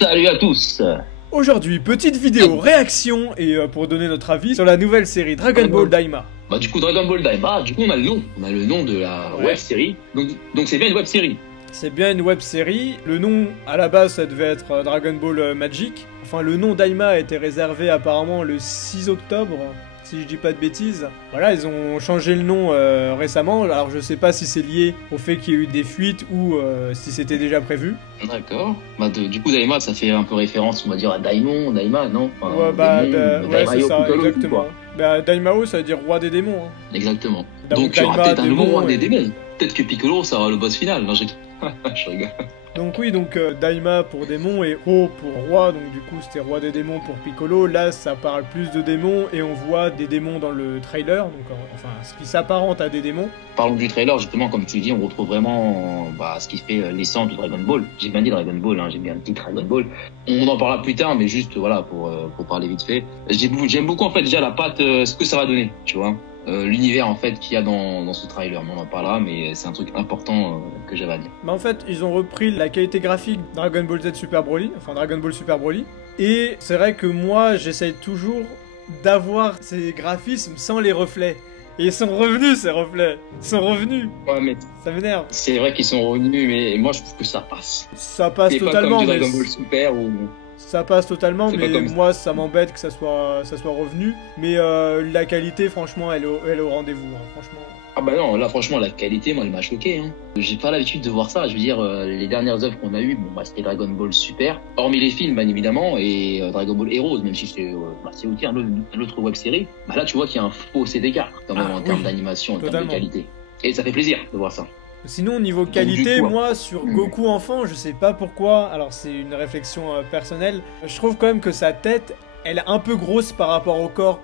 Salut à tous. Aujourd'hui, petite vidéo réaction et pour donner notre avis sur la nouvelle série Dragon Ball Daima. Bah du coup Dragon Ball Daima, du coup on a le nom de la web série. Donc c'est bien une web série. C'est bien une web série. Le nom à la base ça devait être Dragon Ball Magic. Enfin le nom Daima a été réservé apparemment le 6 octobre. Si je dis pas de bêtises. Voilà, ils ont changé le nom récemment, alors je sais pas si c'est lié au fait qu'il y a eu des fuites ou si c'était déjà prévu. D'accord. Bah du coup Daima ça fait un peu référence on va dire à Daimon, Daima, non enfin, ouais bah, ouais c'est ça, Piccolo, exactement. Bah Daimao ça veut dire roi des démons. Hein. Exactement. Donc il y aura peut-être un nouveau roi des et... démons. Peut-être que Piccolo ça sera le boss final. Non, je rigole. Donc oui, donc Daima pour démon et Ho pour roi, donc du coup c'était roi des démons pour Piccolo. Là ça parle plus de démons et on voit des démons dans le trailer, donc enfin ce qui s'apparente à des démons. Parlons du trailer, justement comme tu dis, on retrouve vraiment ce qui fait l'essence du Dragon Ball. J'ai bien dit Dragon Ball, hein, j'ai bien dit Dragon Ball. On en parlera plus tard, mais juste voilà pour parler vite fait. J'aime beaucoup en fait déjà la patte, ce que ça va donner, tu vois. L'univers en fait qu'il y a dans ce trailer, on en parlera, mais c'est un truc important que j'avais à dire. Bah en fait ils ont repris la qualité graphique Dragon Ball Z Super Broly, enfin Dragon Ball Super Broly, et c'est vrai que moi j'essaye toujours d'avoir ces graphismes sans les reflets. Et ils sont revenus ces reflets, ils sont revenus. Ouais mais ça m'énerve. C'est vrai qu'ils sont revenus, mais moi je trouve que ça passe. Ça passe totalement. Pas comme du Dragon Ball Super ou... Ça passe totalement, mais moi ça m'embête que ça soit revenu. Mais la qualité, franchement, elle est au rendez-vous, hein, franchement. Ah bah non, là franchement la qualité, moi elle m'a choqué. Hein. J'ai pas l'habitude de voir ça. Je veux dire, les dernières œuvres qu'on a eues, bon bah c'était Dragon Ball Super, hormis les films bien évidemment, et Dragon Ball Heroes, même si c'est aussi un autre web série. Bah là tu vois qu'il y a un fossé d'écart quand même en termes d'animation, en termes de qualité. Et ça fait plaisir de voir ça. Sinon niveau qualité, moi sur Goku enfant, je sais pas pourquoi, alors c'est une réflexion personnelle, je trouve quand même que sa tête, elle est un peu grosse par rapport au corps,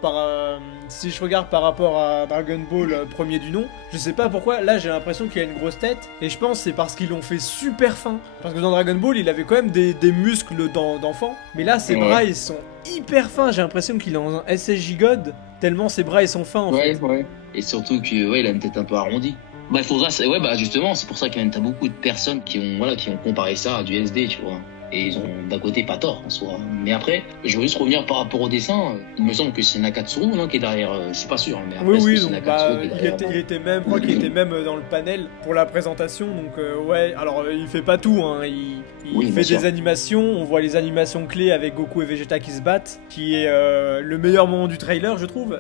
si je regarde par rapport à Dragon Ball premier du nom, je sais pas pourquoi, là j'ai l'impression qu'il a une grosse tête, et je pense que c'est parce qu'ils l'ont fait super fin, parce que dans Dragon Ball il avait quand même des muscles d'enfant, mais là ses bras ils sont hyper fins, j'ai l'impression qu'il est en SSJ God, tellement ses bras ils sont fins en fait. Ouais, et surtout qu'il a une tête un peu arrondie. Bah il faudra, justement, c'est pour ça qu'il y a beaucoup de personnes qui ont comparé ça à du SD, tu vois. Et ils ont d'un côté pas tort en soi. Mais après, je veux juste revenir par rapport au dessin. Il me semble que c'est Nakatsuru, non, qui est derrière. Je suis pas sûr, mais après, oui, c'est donc Nakatsuru qui est derrière. il était même, je crois qu'il était même dans le panel pour la présentation. Donc ouais, alors il fait pas tout, hein. Il fait des animations. On voit les animations clés avec Goku et Vegeta qui se battent, qui est le meilleur moment du trailer, je trouve.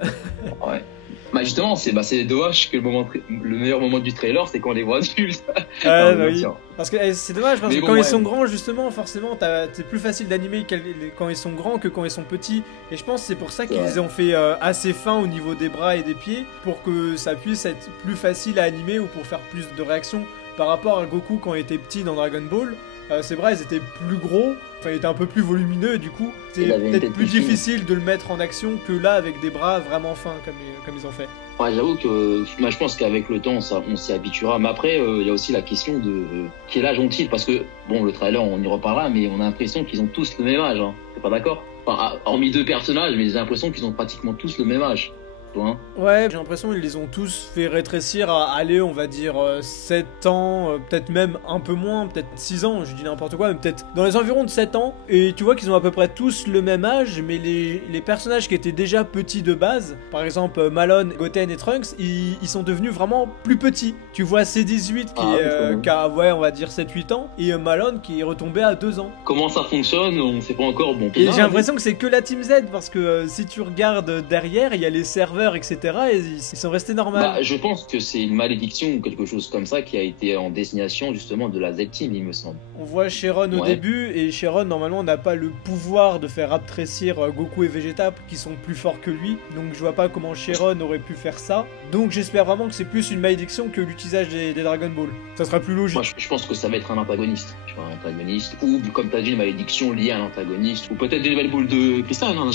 Ouais. Bah justement, c'est dommage que le meilleur moment du trailer, c'est quand on les voit adultes. Oui. Parce que c'est dommage, parce que quand ils sont grands, justement, forcément, c'est plus facile d'animer quand ils sont grands que quand ils sont petits. Et je pense que c'est pour ça qu'ils ont fait assez fin au niveau des bras et des pieds, pour que ça puisse être plus facile à animer ou pour faire plus de réactions. Par rapport à Goku quand il était petit dans Dragon Ball, ses bras ils étaient plus gros, enfin il était un peu plus volumineux et du coup c'était peut-être plus difficile de le mettre en action que là avec des bras vraiment fins comme ils ont fait. Ouais, j'avoue que je pense qu'avec le temps on s'y habituera, mais après il y a aussi la question de quel âge ont-ils, parce que bon le trailer on y reparlera, mais on a l'impression qu'ils ont tous le même âge, hein. T'es pas d'accord? Enfin, hormis deux personnages, mais j'ai l'impression qu'ils ont pratiquement tous le même âge. Ouais, j'ai l'impression qu'ils les ont tous fait rétrécir à aller, on va dire, 7 ans, peut-être même un peu moins, peut-être 6 ans, je dis n'importe quoi, mais peut-être dans les environs de 7 ans. Et tu vois qu'ils ont à peu près tous le même âge, mais les personnages qui étaient déjà petits de base, par exemple Malone, Goten et Trunks, ils sont devenus vraiment plus petits. Tu vois C18 qui a, ouais, on va dire 7-8 ans, et Malone qui est retombé à 2 ans. Comment ça fonctionne, on sait pas encore. Bon, et j'ai l'impression que c'est que la Team Z, parce que si tu regardes derrière, il y a les serveurs etc. et ils sont restés normaux. Bah, je pense que c'est une malédiction ou quelque chose comme ça qui a été en destination justement de la Z-Team, il me semble. On voit Shenron au début et Shenron normalement n'a pas le pouvoir de faire abtrécir Goku et Vegeta qui sont plus forts que lui, donc je vois pas comment Shenron aurait pu faire ça. Donc j'espère vraiment que c'est plus une malédiction que l'utilisation des Dragon Ball. Ça sera plus logique. Moi je pense que ça va être un antagoniste, tu vois, un antagoniste, ou comme t'as dit une malédiction liée à l'antagoniste, ou peut-être des nouvelles boules de cristal, hein,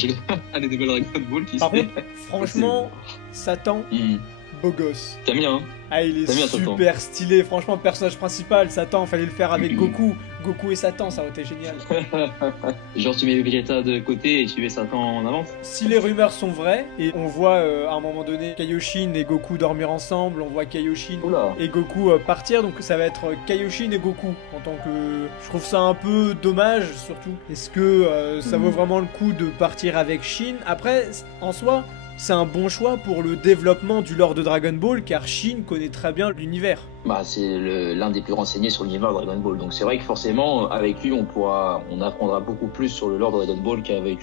des nouvelles Dragon Ball qui Par contre, franchement, Satan, beau gosse. T'as bien, hein? Ah, il est super stylé, franchement, le personnage principal, Satan, fallait le faire avec Goku. Goku et Satan, ça aurait été génial. Genre tu mets Vegeta de côté et tu mets Satan en avance. Si les rumeurs sont vraies, et on voit à un moment donné Kaioshin et Goku dormir ensemble, on voit Kaioshin et Goku partir, donc ça va être Kaioshin et Goku en tant que... Je trouve ça un peu dommage, surtout. Est-ce que ça vaut vraiment le coup de partir avec Shin? Après, en soi... C'est un bon choix pour le développement du lore de Dragon Ball, car Shin connaît très bien l'univers. Bah, c'est l'un des plus renseignés sur l'univers de Dragon Ball. Donc c'est vrai que forcément, avec lui, on apprendra beaucoup plus sur le lore de Dragon Ball qu'avec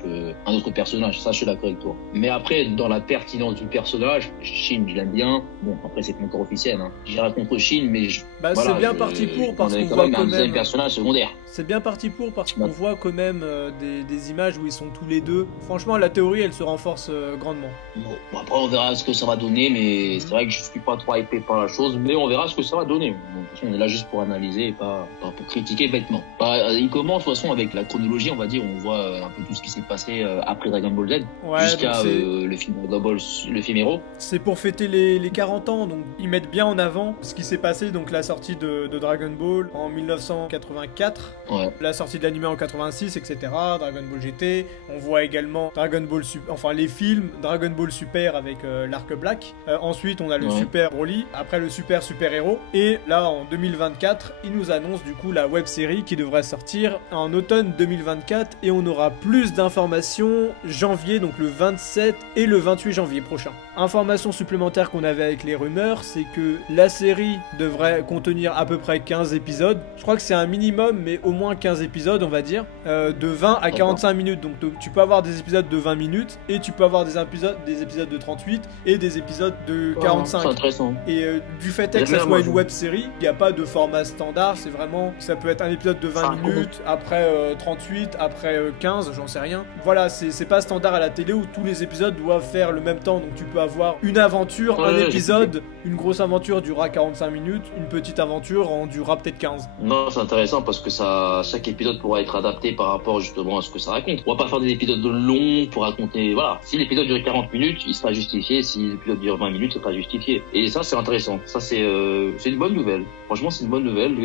un autre personnage. Ça, je suis d'accord avec toi. Mais après, dans la pertinence du personnage, Shin, je l'aime bien. Bon, après, c'est pas encore officiel. Hein. J'irai contre Shin, mais voilà, c'est bien parti pour, parce qu'on voit quand même un deuxième personnage secondaire. C'est bien parti pour, parce qu'on voit quand même des images où ils sont tous les deux. Franchement, la théorie, elle se renforce grandement. Bon, après, on verra ce que ça va donner, mais c'est vrai que je suis pas trop hypé par la chose, mais on verra ce que ça va donner. Donc, de toute façon, on est là juste pour analyser et pas pour critiquer bêtement. Il commence de toute façon avec la chronologie, on va dire, on voit un peu tout ce qui s'est passé après Dragon Ball Z, jusqu'à le film Dragon Ball, le film Hero. C'est pour fêter les 40 ans, donc ils mettent bien en avant ce qui s'est passé, donc la sortie de Dragon Ball en 1984, la sortie de l'anime en 86, etc. Dragon Ball GT, on voit également Dragon Ball enfin les films Dragon Ball Super avec l'arc Black. Ensuite, on a le Super Broly, après le Super Héros. Et là, en 2024, ils nous annoncent du coup la web série qui devrait sortir en automne 2024. Et on aura plus d'informations janvier, donc le 27 et le 28 janvier prochain. Information supplémentaire qu'on avait avec les rumeurs, c'est que la série devrait contenir à peu près 15 épisodes. Je crois que c'est un minimum, mais au moins 15 épisodes, on va dire, de 20 à 45 minutes. Donc tu peux avoir des épisodes de 20 minutes et tu peux avoir des épisodes de 38 et des épisodes de 45. C'est intéressant. Et du fait que ça soit une web série, il n'y a pas de format standard, c'est vraiment, ça peut être un épisode de 20 minutes, après 38, après 15, j'en sais rien. Voilà, c'est pas standard à la télé où tous les épisodes doivent faire le même temps, donc tu peux avoir une aventure, un épisode, une grosse aventure durera 45 minutes, une petite aventure en durera peut-être 15. Non, c'est intéressant parce que chaque épisode pourra être adapté par rapport justement à ce que ça raconte. On va pas faire des épisodes longs pour raconter, voilà. Si l'épisode dure 40 minutes, il sera justifié. Si l'épisode dure 20 minutes, c'est pas justifié. Et ça, c'est intéressant. Ça, c'est une bonne nouvelle. Franchement, c'est une bonne nouvelle.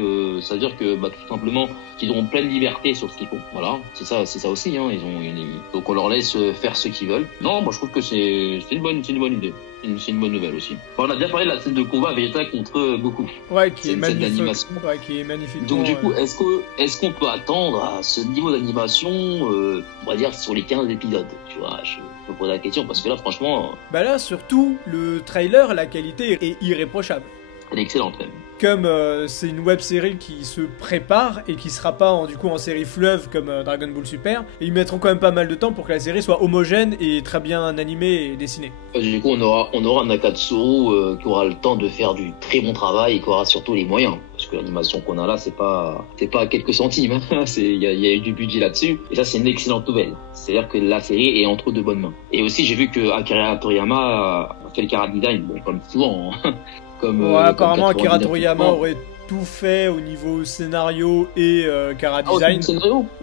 Ça veut dire que, tout simplement, qu'ils auront pleine liberté sur ce qu'ils font. Voilà. C'est ça aussi, hein. Donc on leur laisse faire ce qu'ils veulent. Non, moi, je trouve que c'est une bonne idée. C'est une bonne nouvelle aussi. Enfin, on a déjà parlé de la scène de combat Vegeta contre Goku. Ouais, qui est magnifique. Ouais, qui est magnifique. Donc du coup, est-ce qu'on peut attendre à ce niveau d'animation, on va dire sur les 15 épisodes, tu vois, je me pose la question parce que là, franchement. Bah là, surtout le trailer, la qualité est irréprochable. Elle est excellente même. Comme c'est une web série qui se prépare et qui sera pas en série fleuve comme Dragon Ball Super, et ils mettront quand même pas mal de temps pour que la série soit homogène et très bien animée et dessinée. Du coup, on aura Nakatsuru qui aura le temps de faire du très bon travail et qui aura surtout les moyens. Parce que l'animation qu'on a là, c'est pas quelques centimes. Il y a eu du budget là-dessus. Et ça, c'est une excellente nouvelle. C'est-à-dire que la série est entre de bonnes mains. Et aussi, j'ai vu que Akira Toriyama a fait le chara-design, bon, comme souvent. Apparemment, Akira Toriyama aurait tout fait au niveau scénario et chara-design.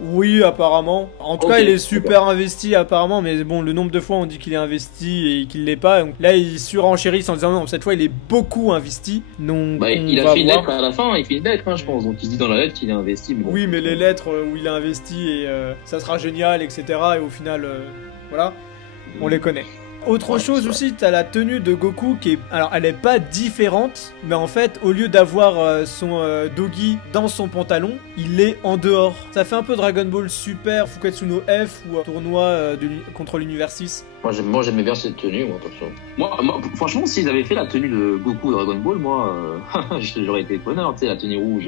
Oui, apparemment. En tout cas, il est super investi apparemment, mais bon, le nombre de fois on dit qu'il est investi et qu'il l'est pas. Donc là, il surenchérisse en disant non, cette fois, il est beaucoup investi. Donc, il a fait une lettre à la fin, il fait une lettre, je pense. Donc il dit dans la lettre qu'il est investi. Mais bon. Oui, mais les lettres où il est investi et ça sera génial, etc. Et au final, voilà, on les connaît. Autre chose aussi, t'as la tenue de Goku qui est... Alors, elle est pas différente, mais en fait, au lieu d'avoir son Dogi dans son pantalon, il est en dehors. Ça fait un peu Dragon Ball Super, Fuketsu no F ou tournoi contre l'univers 6. Moi, j'aimais bien cette tenue, moi, franchement, s'ils avaient fait la tenue de Goku Dragon Ball, moi, j'aurais été preneur, tu sais, la tenue rouge...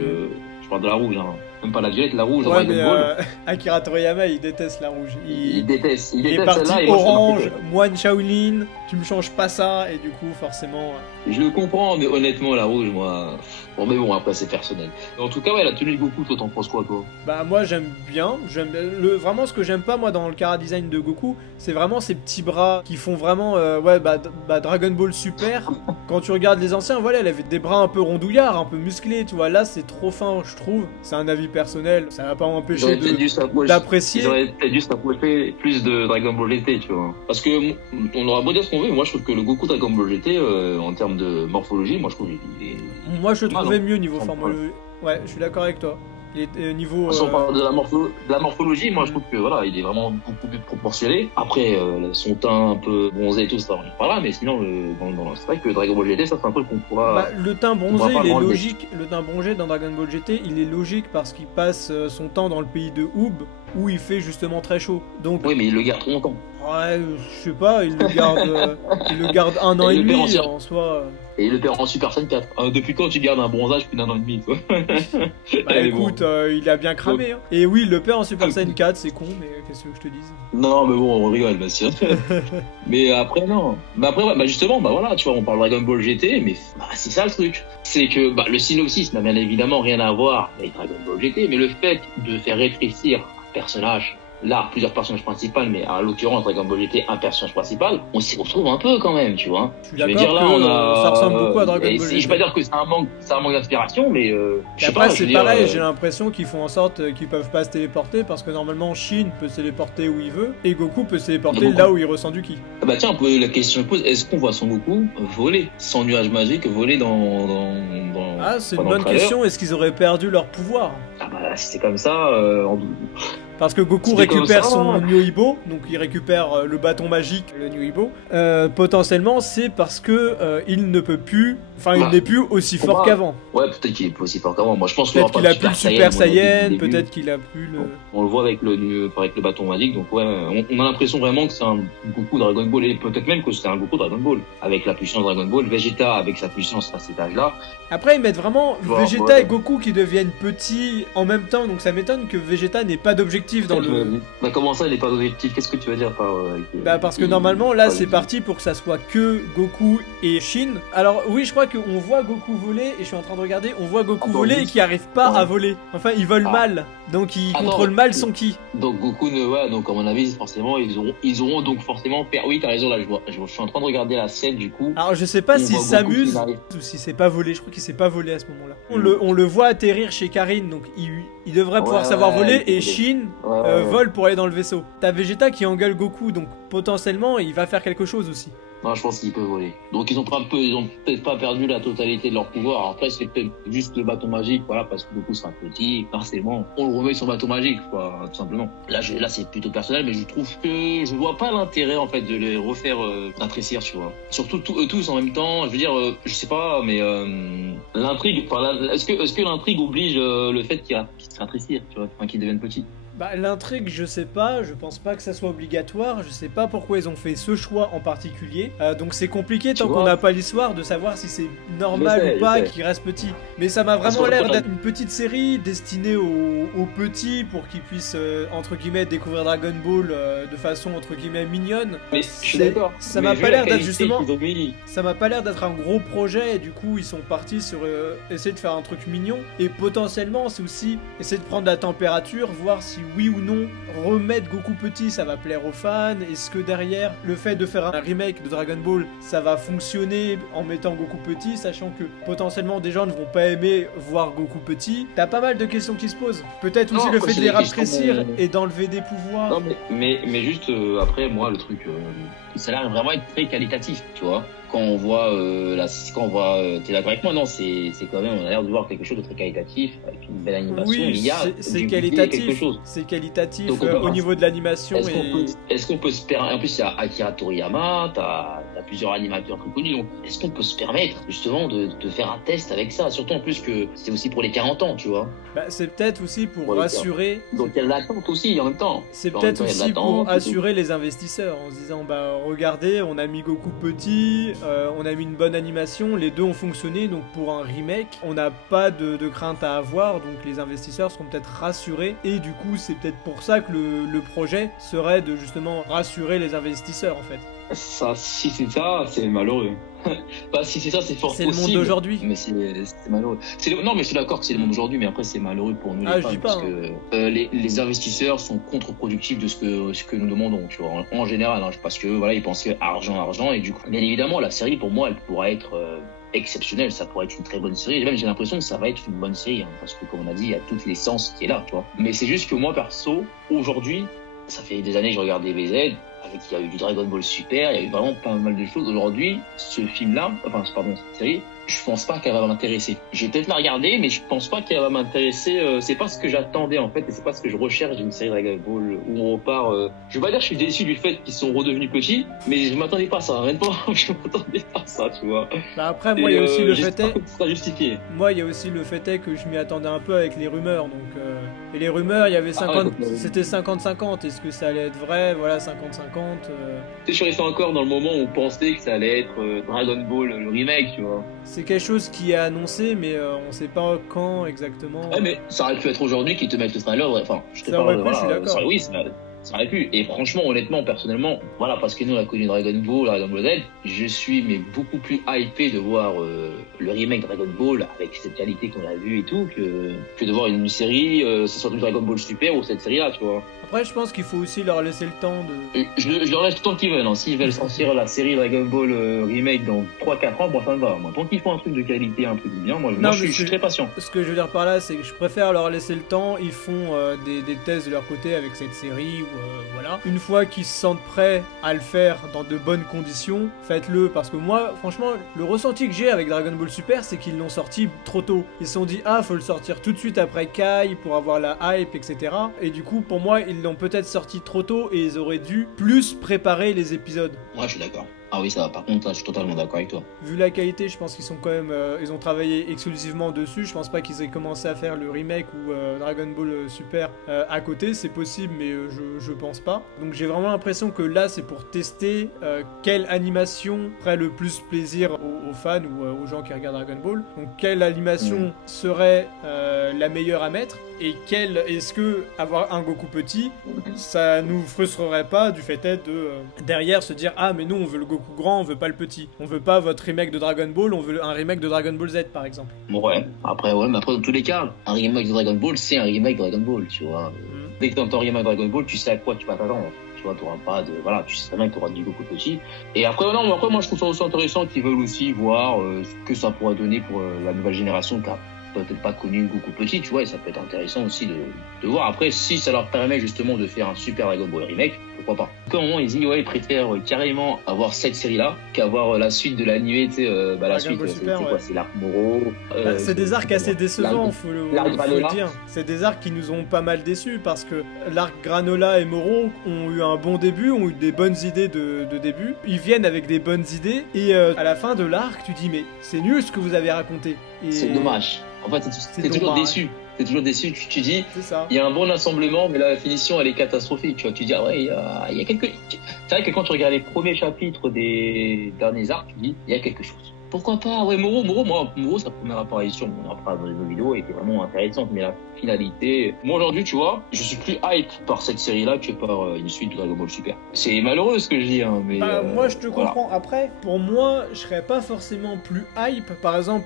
Je parle de la rouge, hein. Même pas la violette, la rouge. Ouais, mais Akira Toriyama, il déteste la rouge. Il déteste. Il est parti orange, moine Shaolin, tu me changes pas ça, et du coup, forcément... Je le comprends, mais honnêtement, la rouge, moi... Bon, mais bon, après, c'est personnel. Mais en tout cas, ouais, la tenue de Goku, toi, t'en penses quoi, toi? Bah, moi, j'aime bien. Vraiment, ce que j'aime pas, moi, dans le chara-design de Goku, c'est vraiment ces petits bras qui font vraiment... Dragon Ball Super. Quand tu regardes les anciens, voilà, elle avait des bras un peu rondouillards, un peu musclés, tu vois. Là, c'est trop fin, je trouve. C'est un avis personnel, ça va pas Ils m'empêcher auraient peut-être dû s'approcher- d'apprécier. Ils auraient peut-être dû s'approcher plus de Dragon Ball GT, tu vois. Parce que on aura beau dire ce qu'on veut, mais moi je trouve que le Goku Dragon Ball GT, en termes de morphologie, moi je trouve qu'il est... Moi, je le Ah, trouvais non. mieux niveau Sans formologie. Ouais, je suis d'accord avec toi. Il est niveau. Si on parle de la morphologie, moi je trouve que voilà, il est vraiment beaucoup plus proportionné. Après, son teint un peu bronzé et tout, ça, on y parlera, mais sinon, c'est vrai que Dragon Ball GT, ça c'est un truc qu'on pourra... Bah, le teint on bronzé, va pas il est l'enlever. logique. Le teint bronzé dans Dragon Ball GT, il est logique parce qu'il passe son temps dans le pays de Oob où il fait justement très chaud. Donc, Oui, mais il le garde trop longtemps. ouais, je sais pas, il le garde 1 an Et et le perd demi en en soi. Et il le perd en Super Saiyan 4. Depuis quand tu gardes un bronzage plus d'un an et demi, toi? Bah Mais bon. écoute, il a bien cramé. Hein. Et oui, il le perd en Super Saiyan 4, c'est con, mais qu'est-ce que je te dise? Non, mais bon, on rigole, Bastien. Mais après, non. Mais après, ouais, bah justement, bah voilà, tu vois, on parle Dragon Ball GT, mais bah, c'est ça le truc. C'est que bah, le synopsis n'a bien évidemment rien à voir avec Dragon Ball GT, mais le fait de faire rétrécir un personnage, là, plusieurs personnages principaux, mais à l'occurrence, Dragon Ball GT, un personnage principal, on s'y retrouve un peu quand même, tu vois. Je suis Je veux d'accord dire, là, que on a... ça ressemble beaucoup à Dragon et Ball Je vais GT. pas dire que c'est un manque d'inspiration, mais je Et sais après, pas, je c'est veux dire, pareil, j'ai l'impression qu'ils font en sorte qu'ils peuvent pas se téléporter parce que normalement, Shin peut se téléporter où il veut et Goku peut se téléporter Goku. là où il ressent du ki. Ah bah tiens, la question se pose, est-ce qu'on voit Son Goku voler, sans nuage magique, voler dans Ah, c'est dans une le bonne trailer? question. Est-ce qu'ils auraient perdu leur pouvoir? Ah bah si c'est comme ça, Parce que Goku C'était comme récupère ça. son Nyoibo, donc il récupère le bâton magique, le Nyoibo. Potentiellement, c'est parce que il ne peut plus, enfin, il Bah, n'est plus aussi pour fort moi, qu'avant. ouais, peut-être qu'il est pas aussi fort qu'avant. Moi je pense Peut-être qu'il a plus le Super Saiyan, peut-être peut-être qu'il a plus le. On le voit avec le bâton magique, donc ouais, on a l'impression vraiment que c'est un Goku Dragon Ball, et peut-être même que c'est un Goku Dragon Ball, avec la puissance Dragon Ball, Vegeta avec sa puissance à cet âge-là. Après, ils mettent vraiment Bon, Vegeta ouais. et Goku qui deviennent petits en même temps, donc ça m'étonne que Vegeta n'ait pas d'objectif dans le. Bah comment ça, il est pas objectif? Qu'est-ce que tu veux dire par... Bah parce que normalement là c'est parti pour que ça soit que Goku et Shin. Alors oui, je crois qu'on voit Goku voler et je suis en train de regarder, on voit Goku Attends, voler oui. et qui arrive pas Ouais. à voler. Enfin, ils volent Ah. mal, donc ils Attends. contrôlent mal son ki. Donc Goku ouais, donc à mon avis forcément ils auront donc forcément oui, t'as raison, là je suis en train de regarder la scène du coup. Alors je sais pas On s'il voit Goku s'amuse qui arrive. ou si c'est pas volé, je crois qu'il s'est pas volé à ce moment-là. On le voit atterrir chez Karine, donc il devrait pouvoir Ouais, savoir ouais, voler il et faut Shin Ouais. vole pour aller dans le vaisseau. T'as Vegeta qui engueule Goku, donc potentiellement il va faire quelque chose aussi. Non, je pense qu'ils peuvent voler. Donc ils ont peut-être pas perdu la totalité de leur pouvoir. Alors, après c'est peut-être juste le bâton magique, voilà, parce que Goku sera petit, forcément. On le remet son bâton magique, quoi, tout simplement. Là c'est plutôt personnel, mais je trouve que je vois pas l'intérêt en fait de les refaire rétrécir, tu vois. Surtout tous en même temps. Je veux dire, je sais pas, mais l'intrigue. Est-ce que l'intrigue oblige le fait qu'ils se rétrécissent, tu vois, enfin qu'ils deviennent petits? Bah, l'intrigue, je sais pas, je pense pas que ça soit obligatoire, je sais pas pourquoi ils ont fait ce choix en particulier. Donc c'est compliqué tant Tu qu'on vois. n'a pas l'histoire de savoir si c'est normal Je sais, ou pas je sais. qu'il reste petit. Mais ça m'a Parce vraiment qu'on l'air a- d'être une petite série destinée aux petits pour qu'ils puissent entre guillemets découvrir Dragon Ball de façon entre guillemets mignonne. Mais je suis C'est- d'accord. Ça Mais m'a vu pas la l'air d'être qualité justement. qu'ils ont mis, Ça m'a pas l'air d'être un gros projet et du coup ils sont partis sur essayer de faire un truc mignon et potentiellement c'est aussi essayer de prendre la température, voir si oui ou non remettre Goku petit ça va plaire aux fans, est-ce que derrière le fait de faire un remake de Dragon Ball ça va fonctionner en mettant Goku petit, sachant que potentiellement des gens ne vont pas aimer voir Goku petit. T'as pas mal de questions qui se posent, peut-être aussi Non, le après, fait de c'est les des questions, rafraîchir et d'enlever des pouvoirs. Non, mais juste après, moi, le truc, ça a l'air vraiment être très qualitatif, tu vois. Quand on voit, t'es d'accord avec moi, non, c'est quand même, on a l'air de voir quelque chose de très qualitatif, avec une belle animation. Oui, il y a c'est du budget, quelque qualitatif. chose. C'est qualitatif Donc, on peut au pas- niveau de l'animation Est-ce qu'on peut se permettre, en plus, il y a Akira Toriyama, t'as plusieurs animateurs très connus, donc, est-ce qu'on peut se permettre, justement, de faire un test avec ça? Surtout en plus que c'est aussi pour les 40 ans, tu vois. Bah, c'est peut-être aussi pour Ouais, rassurer. Donc, il y a de l'attente aussi, en même temps. C'est En peut-être même temps, il y a de aussi l'attente, pour et tout. assurer les investisseurs en se disant bah regardez, on a mis Goku petit, on a mis une bonne animation, les deux ont fonctionné, donc pour un remake, on n'a pas de crainte à avoir, donc les investisseurs seront peut-être rassurés et du coup c'est peut-être pour ça que le projet serait de justement rassurer les investisseurs en fait. Ça, si c'est ça, c'est malheureux. Bah, si c'est ça, c'est fort C'est le monde possible. d'aujourd'hui. Mais c'est malheureux. Non, mais je suis d'accord que c'est le monde d'aujourd'hui, mais après, c'est malheureux pour nous, Ah, les je fans, dis pas, parce que les investisseurs sont contre-productifs de ce que nous demandons, tu vois, en général, hein, parce que, voilà, ils pensent que argent, et du coup, bien évidemment, la série, pour moi, elle pourra être exceptionnel, ça pourrait être une très bonne série. Et même j'ai l'impression que ça va être une bonne série, hein, parce que comme on a dit, il y a toute l'essence qui est là, tu vois. Mais c'est juste que moi perso, aujourd'hui, ça fait des années que je regarde des BZ, avec il y a eu du Dragon Ball Super, il y a eu vraiment pas mal de choses. Aujourd'hui, ce film-là, enfin pardon, cette série, je pense pas qu'elle va m'intéresser. Je vais peut-être la regarder, mais je pense pas qu'elle va m'intéresser. C'est pas ce que j'attendais en fait, et c'est pas ce que je recherche d'une série Dragon Ball où on repart. Je vais pas dire que je suis déçu du fait qu'ils sont redevenus petits, mais je m'attendais pas à ça. Honnêtement, je m'attendais pas à ça, tu vois. Bah après, moi, il y a aussi le fait est, ça justifié. Moi, il y a aussi le fait est que je m'y attendais un peu avec les rumeurs, donc. Et les rumeurs, il y avait 50, c'était 50-50. Est-ce que ça allait être vrai? Voilà, 50-50. Je suis resté encore dans le moment où on pensait que ça allait être Dragon Ball le remake, tu vois. C'est quelque chose qui est annoncé, mais on sait pas quand exactement. Ouais, mais ça aurait pu être aujourd'hui qu'ils te mettent le trailer. Enfin, je te ça parle. Voilà, je suis d'accord. Oui, ça aurait pu. Et franchement, honnêtement, personnellement, voilà, parce que nous on a connu Dragon Ball Z, je suis mais beaucoup plus hypé de voir le remake Dragon Ball avec cette qualité qu'on a vue et tout que de voir une série, ce soit du Dragon Ball Super ou cette série-là, tu vois. Après, je pense qu'il faut aussi leur laisser le temps de. Je leur laisse le temps qu'ils veulent. Hein. S'ils veulent sortir la série Dragon Ball remake dans 3-4 ans, bon, ça me va. Moi, tant qu'ils font un truc de qualité, un truc de bien, moi je suis très patient. Ce que je veux dire par là, c'est que je préfère leur laisser le temps. Ils font des tests de leur côté avec cette série. Voilà. Une fois qu'ils se sentent prêts à le faire dans de bonnes conditions, faites-le. Parce que moi, franchement, le ressenti que j'ai avec Dragon Ball Super, c'est qu'ils l'ont sorti trop tôt. Ils se sont dit, faut le sortir tout de suite après Kai pour avoir la hype, etc. Et du coup, pour moi, ils l'ont peut-être sorti trop tôt et ils auraient dû plus préparer les épisodes. Moi, je suis d'accord. Ah oui, ça va. Par contre, là, je suis totalement d'accord avec toi. Vu la qualité, je pense qu'ils sont quand même... ils ont travaillé exclusivement dessus. Je pense pas qu'ils aient commencé à faire le remake ou Dragon Ball Super à côté. C'est possible, mais je pense pas. Donc j'ai vraiment l'impression que là, c'est pour tester quelle animation ferait le plus plaisir aux fans ou aux gens qui regardent Dragon Ball. Donc quelle animation serait la meilleure à mettre et est-ce que avoir un Goku petit, ça nous frustrerait pas du fait d'être derrière se dire mais nous on veut le Goku grand, on veut pas le petit. On veut pas votre remake de Dragon Ball, on veut un remake de Dragon Ball Z par exemple. Ouais, après dans tous les cas, un remake de Dragon Ball, c'est un remake de Dragon Ball, tu vois. Dès que t'entends remake de Dragon Ball, tu sais à quoi tu vas t'attendre. Tu vois, t'auras pas de... Voilà, tu sais très bien que t'auras du Goku petit. Et après, moi je trouve ça aussi intéressant qu'ils veulent aussi voir ce que ça pourra donner pour la nouvelle génération qui a peut-être pas connu Goku petit, tu vois, et ça peut être intéressant aussi de voir. Après, si ça leur permet justement de faire un super Dragon Ball remake, pourquoi pas. À un moment, ils disent, ils préfèrent carrément avoir cette série-là qu'avoir la suite de l'animé, tu sais, la suite, c'est l'arc Moro. C'est des arcs assez décevants, faut le dire. C'est des arcs qui nous ont pas mal déçus parce que l'arc Granola et Moro ont eu un bon début, ont eu des bonnes idées de début. Ils viennent avec des bonnes idées et à la fin de l'arc, tu dis, mais c'est nul ce que vous avez raconté. Et... C'est dommage. En fait, t'es toujours déçu. T'es toujours déçu. Tu dis, il y a un bon assemblement, mais la finition, elle est catastrophique. Tu vois, tu dis, il y a quelques... C'est vrai que quand tu regardes les premiers chapitres des derniers arcs, tu dis, il y a quelque chose. Pourquoi pas? Ouais, Moro, sa première apparition, on en parle dans les vidéos, était vraiment intéressante, mais la finalité... Moi, aujourd'hui, tu vois, je suis plus hype par cette série-là que par une suite de Dragon Ball Super. C'est malheureux ce que je dis, hein, mais... moi, je te comprends. Après, pour moi, je serais pas forcément plus hype. Par exemple,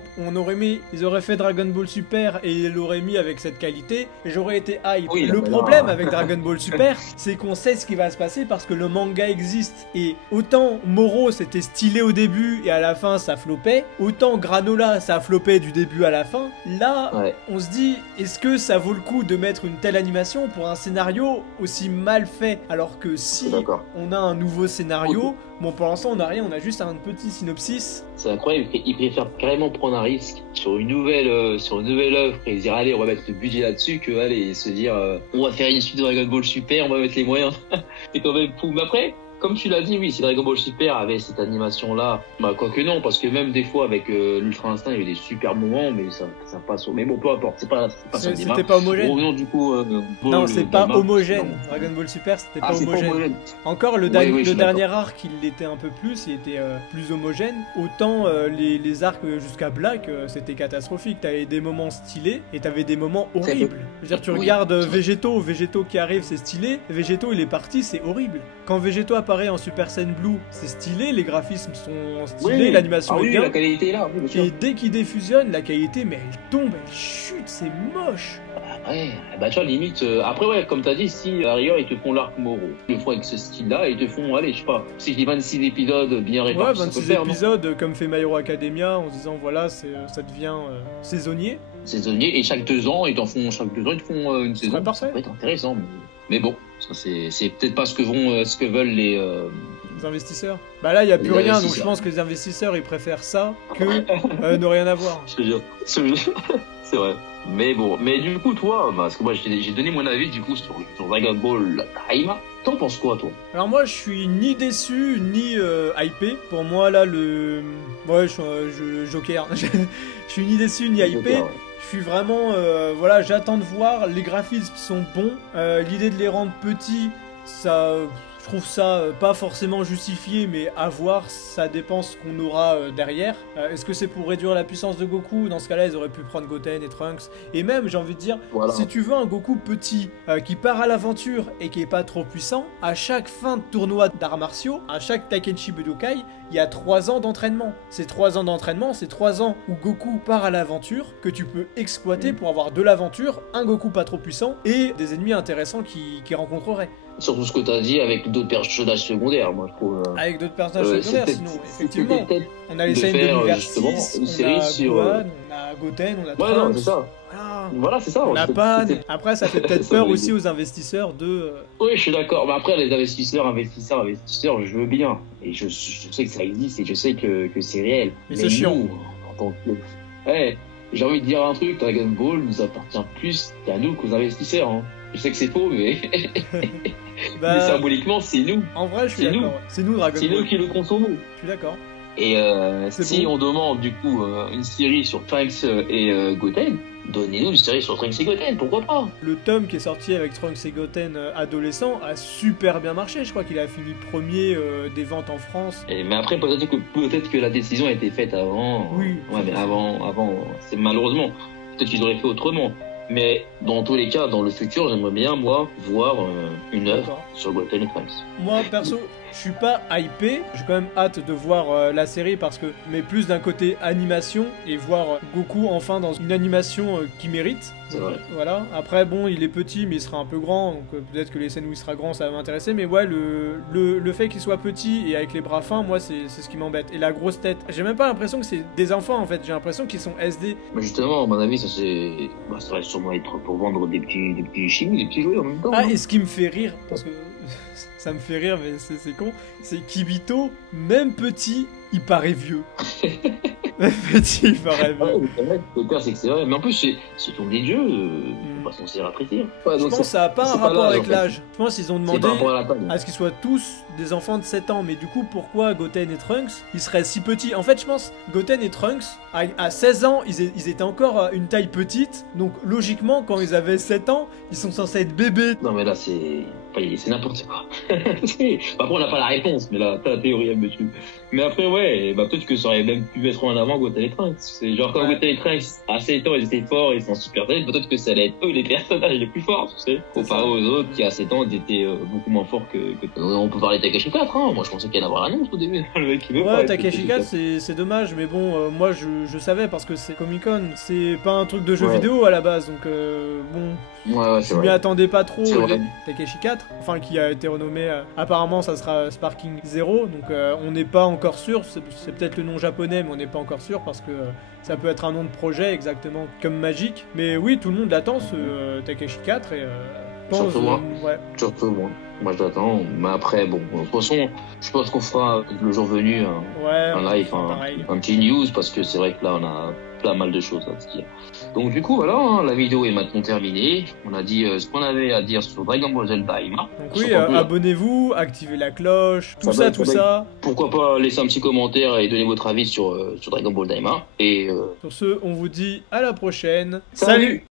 ils auraient fait Dragon Ball Super et ils l'auraient mis avec cette qualité, et j'aurais été hype. Oui, le problème avec Dragon Ball Super, c'est qu'on sait ce qui va se passer parce que le manga existe. Et autant Moro, c'était stylé au début, et à la fin, ça flopait. Autant Granola, ça a floppé du début à la fin. Là, on se dit, est-ce que ça vaut le coup de mettre une telle animation pour un scénario aussi mal fait? Alors que si on a un nouveau scénario, bon, pour l'instant, on n'a rien, on a juste un petit synopsis. C'est incroyable, ils préfèrent carrément prendre un risque sur une nouvelle œuvre et dire, allez, on va mettre le budget là-dessus, que aller se dire, on va faire une suite de Dragon Ball Super, on va mettre les moyens. C'est quand même fou. Mais après, comme tu l'as dit, oui, si Dragon Ball Super avait cette animation-là, quoique non, parce que même des fois avec l'Ultra Instinct, il y avait des super moments, mais ça passe. Mais bon, peu importe, c'est pas ça le débat. C'était pas homogène. Revenons du coup. Non, c'est pas homogène. Dragon Ball Super, c'était pas homogène. Encore le dernier arc, il l'était un peu plus, il était plus homogène. Autant les arcs jusqu'à Black, c'était catastrophique. T'avais des moments stylés et t'avais des moments horribles. Je veux dire, tu regardes Végéto qui arrive, c'est stylé. Végéto, il est parti, c'est horrible. Quand Végéto apparaît en Super Saiyan Blue, c'est stylé, les graphismes sont stylés, l'animation est bien. La qualité est là. Et dès qu'il défusionne, la qualité, mais elle tombe, elle chute, c'est moche. Ouais, bah tu vois, limite, après ouais, comme t'as dit, si à la rigueur ils te font l'arc Moro, ils le font avec ce style-là, et ils te font, allez, je sais pas, si je dis 26 épisodes bien répartis, Ouais, ça peut 26 le faire, non? épisodes, comme fait My Hero Academia, en se disant, voilà, ça devient saisonnier. Saisonnier, et chaque 2 ans, chaque 2 ans, ils te font une Ce saison, serait parfait. ça peut être intéressant, mais bon, ça c'est peut-être pas ce que veulent les... Les investisseurs. Bah là, il n'y a plus Les rien, donc je investisseurs. pense que les investisseurs, ils préfèrent ça que ne rien avoir. Je te jure, c'est vrai. Mais bon, mais du coup, toi, parce que moi j'ai donné mon avis du coup sur Dragon Ball Daima. T'en penses quoi, toi? Alors moi, je suis ni déçu, ni hypé. Pour moi, là, ouais, Joker. Je suis ni déçu, ni hypé. Joker, ouais. Je suis vraiment... voilà, j'attends de voir. Les graphismes sont bons. L'idée de les rendre petits, ça... Je trouve ça pas forcément justifié, mais à voir, ça dépend ce qu'on aura derrière. Est-ce que c'est pour réduire la puissance de Goku? Dans ce cas-là, ils auraient pu prendre Goten et Trunks. Et même, j'ai envie de dire, Voilà. si tu veux un Goku petit qui part à l'aventure et qui est pas trop puissant, à chaque fin de tournoi d'arts martiaux, à chaque Takenshi Budokai, il y a 3 ans d'entraînement. Ces 3 ans d'entraînement, c'est 3 ans où Goku part à l'aventure, que tu peux exploiter pour avoir de l'aventure, un Goku pas trop puissant et des ennemis intéressants qu'il rencontrerait. Surtout ce que t'as dit avec d'autres personnages secondaires, moi je trouve. Avec d'autres personnages secondaires, sinon, effectivement. Peut-être On a les de scènes de faire, l'univers justement, 6, une on série a sur, Gohan, on a Goten, on a Ouais, non, Trunks. c'est ça. Voilà, c'est ça. On a C'était- Pan. c'était- Après, ça fait peut-être Ça peur veut aussi dire. aux investisseurs de... Oui, je suis d'accord. Mais après, les investisseurs, je veux bien. Et je sais que ça existe et je sais que c'est réel. Mais c'est chiant. nous, en tant que... Ouais, j'ai envie de dire un truc, Dragon Ball nous appartient plus qu'à nous qu'aux investisseurs. Hein. Je sais que c'est faux, mais, Bah, mais symboliquement, c'est nous. en vrai, je suis c'est nous. d'accord. Ouais. C'est nous, Dragon C'est nous Ball. qui le consommons. Je suis d'accord. Et C'est si beau. on demande du coup une série sur Trunks et Goten, donnez-nous une série sur Trunks et Goten, pourquoi pas? Le tome qui est sorti avec Trunks et Goten adolescent a super bien marché. Je crois qu'il a fini premier des ventes en France. Mais après, peut-être que la décision a été faite avant. Oui. Ouais, mais avant, c'est malheureusement. Peut-être qu'ils auraient fait autrement. Mais dans tous les cas, dans le futur, j'aimerais bien, moi, voir une œuvre D'accord. sur Goten et Trunks. Moi, perso, je suis pas hypé. J'ai quand même hâte de voir la série parce que, mais plus d'un côté animation et voir Goku enfin dans une animation qui mérite. C'est vrai. Voilà. Après, bon, il est petit, mais il sera un peu grand, donc peut-être que les scènes où il sera grand, ça va m'intéresser. Mais ouais, le fait qu'il soit petit et avec les bras fins, moi, c'est ce qui m'embête. Et la grosse tête. J'ai même pas l'impression que c'est des enfants en fait. J'ai l'impression qu'ils sont SD. Mais justement, à mon avis, ça va sûrement être pour vendre des petits chimis, des petits jouets en même temps. Ah, hein. et ce qui me fait rire, parce que ça me fait rire, mais c'est con, c'est Kibito, même petit, il paraît vieux. Même petit, il paraît Ouais, vieux. c'est vrai. Le pire, c'est que c'est vrai. Mais en plus, c'est ton des dieux, faut pas censé rafraîchir. Ouais, Je donc pense que ça n'a pas un c'est rapport l'âge, avec en fait. l'âge. Je pense qu'ils ont C'est demandé par rapport à la taille. à ce qu'ils soient tous des enfants de 7 ans. Mais du coup, pourquoi Goten et Trunks, ils seraient si petits? En fait, je pense Goten et Trunks, à 16 ans, ils étaient encore à une taille petite. Donc, logiquement, quand ils avaient 7 ans, ils sont censés être bébés. Non, mais là, c'est n'importe quoi. Après, on n'a pas la réponse, mais là, t'as la théorie, elle me tue. Mais après, ouais, bah, peut-être que ça aurait même pu mettre en avant Goten et Trunks. C'est genre, quand Ouais. Goten et Trunks, à 7 ans, ils étaient forts, ils sont super têtes, peut-être que ça allait être eux les personnages les plus forts, tu sais. C'est Comparé ça. aux autres qui, à 7 ans, étaient beaucoup moins forts que... On peut parler de Takeshi 4, hein. Moi, je pensais qu'il allait avoir l'annonce au début. Le mec, il veut pas. Ouais, Takeshi 4, c'est dommage, mais bon, moi je savais parce que c'est Comic Con, c'est pas un truc de jeu Ouais. vidéo à la base, donc bon, Ouais, je c'est m'y vrai. attendais pas trop. C'est vrai. Takeshi 4, enfin qui a été renommé, apparemment ça sera Sparking Zero, donc on n'est pas encore sûr, c'est peut-être le nom japonais, mais on n'est pas encore sûr parce que ça peut être un nom de projet exactement comme Magic, mais oui, tout le monde l'attend ce Takeshi 4 et je pense, Surtout moi. ouais. Surtout moi. Moi, je l'attends. Mais après, bon, de toute façon, je pense qu'on fera le jour venu Ouais, un live, pareil. un petit news, parce que c'est vrai que là, on a pas mal de choses à se dire. Donc, du coup, voilà, hein, la vidéo est maintenant terminée. On a dit ce qu'on avait à dire sur Dragon Ball Z Daima. Donc oui, Surtout, abonnez-vous, activez la cloche, tout Ça va ça, être tout ça. Pourquoi pas laisser un petit commentaire et donner votre avis sur Dragon Ball Daima. Et Sur ce, on vous dit à la prochaine. Salut.